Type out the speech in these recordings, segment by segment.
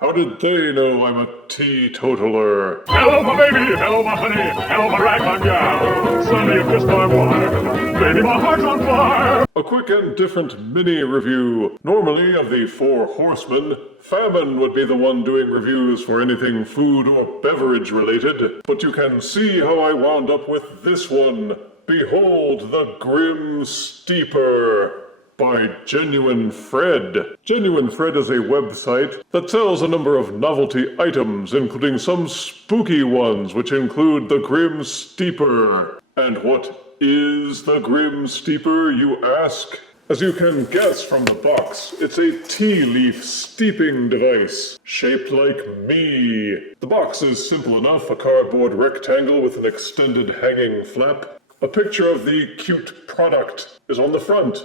How did they know I'm a teetotaler? Hello, my baby. Hello, my honey. Hello, my ragtime gal. Sonny, you kissed my wife. Baby, my heart's on fire. A quick and different mini-review. Normally, of the four horsemen, Famine would be the one doing reviews for anything food or beverage related, but you can see how I wound up with this one. Behold the Grim Steeper by Genuine Fred. Genuine Fred is a website that sells a number of novelty items, including some spooky ones, which include the Grim Steeper. And what is the Grim Steeper, you ask? As you can guess from the box, it's a tea leaf steeping device, shaped like me. The box is simple enough, a cardboard rectangle with an extended hanging flap. A picture of the cute product is on the front.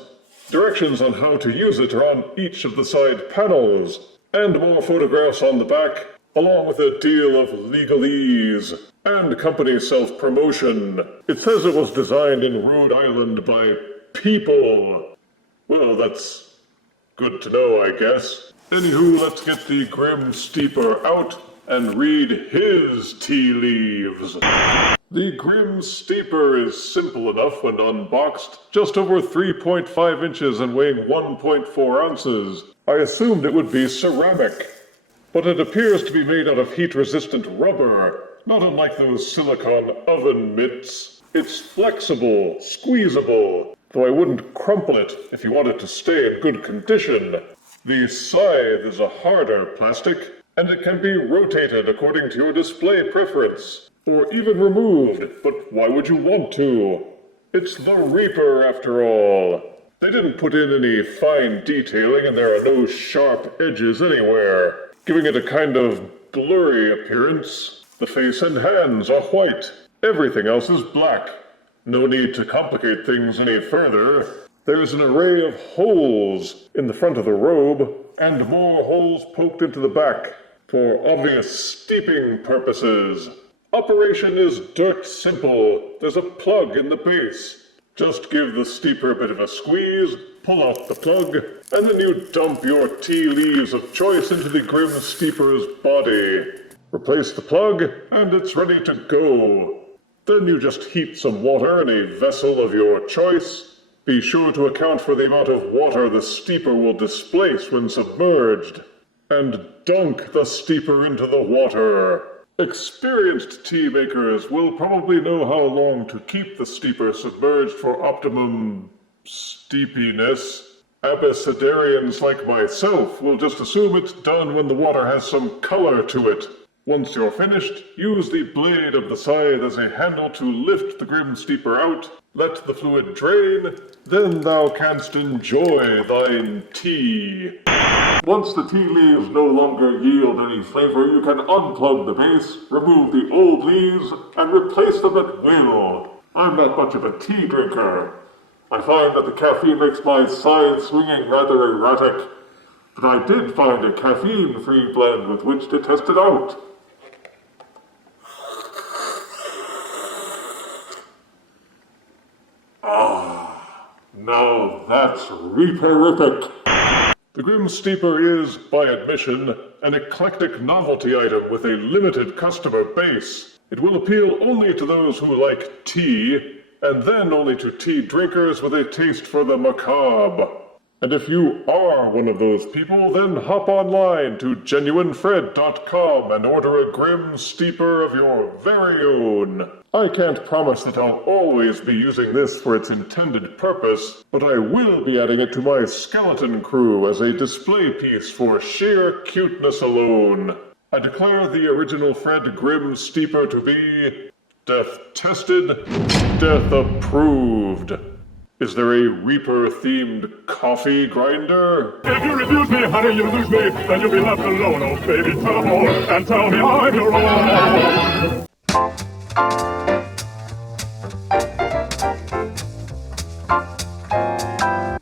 Directions on how to use it are on each of the side panels, and more photographs on the back, along with a deal of legalese and company self-promotion. It says it was designed in Rhode Island by people. Well, that's good to know, I guess. Anywho, let's get the Grim Steeper out and read his tea leaves. The Grim Steeper is simple enough when unboxed, just over 3.5 inches and weighing 1.4 ounces. I assumed it would be ceramic, but it appears to be made out of heat-resistant rubber, not unlike those silicone oven mitts. It's flexible, squeezable, though I wouldn't crumple it if you want it to stay in good condition. The scythe is a harder plastic, and it can be rotated according to your display preference. Or even removed, but why would you want to? It's the Reaper after all. They didn't put in any fine detailing and there are no sharp edges anywhere, giving it a kind of blurry appearance. The face and hands are white. Everything else is black. No need to complicate things any further. There's an array of holes in the front of the robe, and more holes poked into the back, for obvious steeping purposes. Operation is dirt simple. There's a plug in the base. Just give the steeper a bit of a squeeze, pull out the plug, and then you dump your tea leaves of choice into the Grim Steeper's body. Replace the plug, and it's ready to go. Then you just heat some water in a vessel of your choice. Be sure to account for the amount of water the steeper will displace when submerged. And dunk the steeper into the water. Experienced tea makers will probably know how long to keep the steeper submerged for optimum steepiness. Abecedarians like myself will just assume it's done when the water has some color to it. Once you're finished, use the blade of the scythe as a handle to lift the Grim Steeper out, let the fluid drain, then thou canst enjoy thine tea. Once the tea leaves no longer yield any flavor, you can unplug the base, remove the old leaves, and replace them at will. I'm not much of a tea drinker. I find that the caffeine makes my side swinging rather erratic, but I did find a caffeine-free blend with which to test it out. Now that's Reaperific. The Grim Steeper is, by admission, an eclectic novelty item with a limited customer base. It will appeal only to those who like tea, and then only to tea drinkers with a taste for the macabre. And if you are one of those people, then hop online to genuinefred.com and order a Grim Steeper of your very own. I can't promise that I'll always be using this for its intended purpose, but I will be adding it to my skeleton crew as a display piece for sheer cuteness alone. I declare the original Fred Grim Steeper to be death-tested, death-approved. Is there a Reaper-themed coffee grinder? If you refuse me, honey, you lose me. Then you'll be left alone, oh baby. Tell them all, and tell me I'm your own.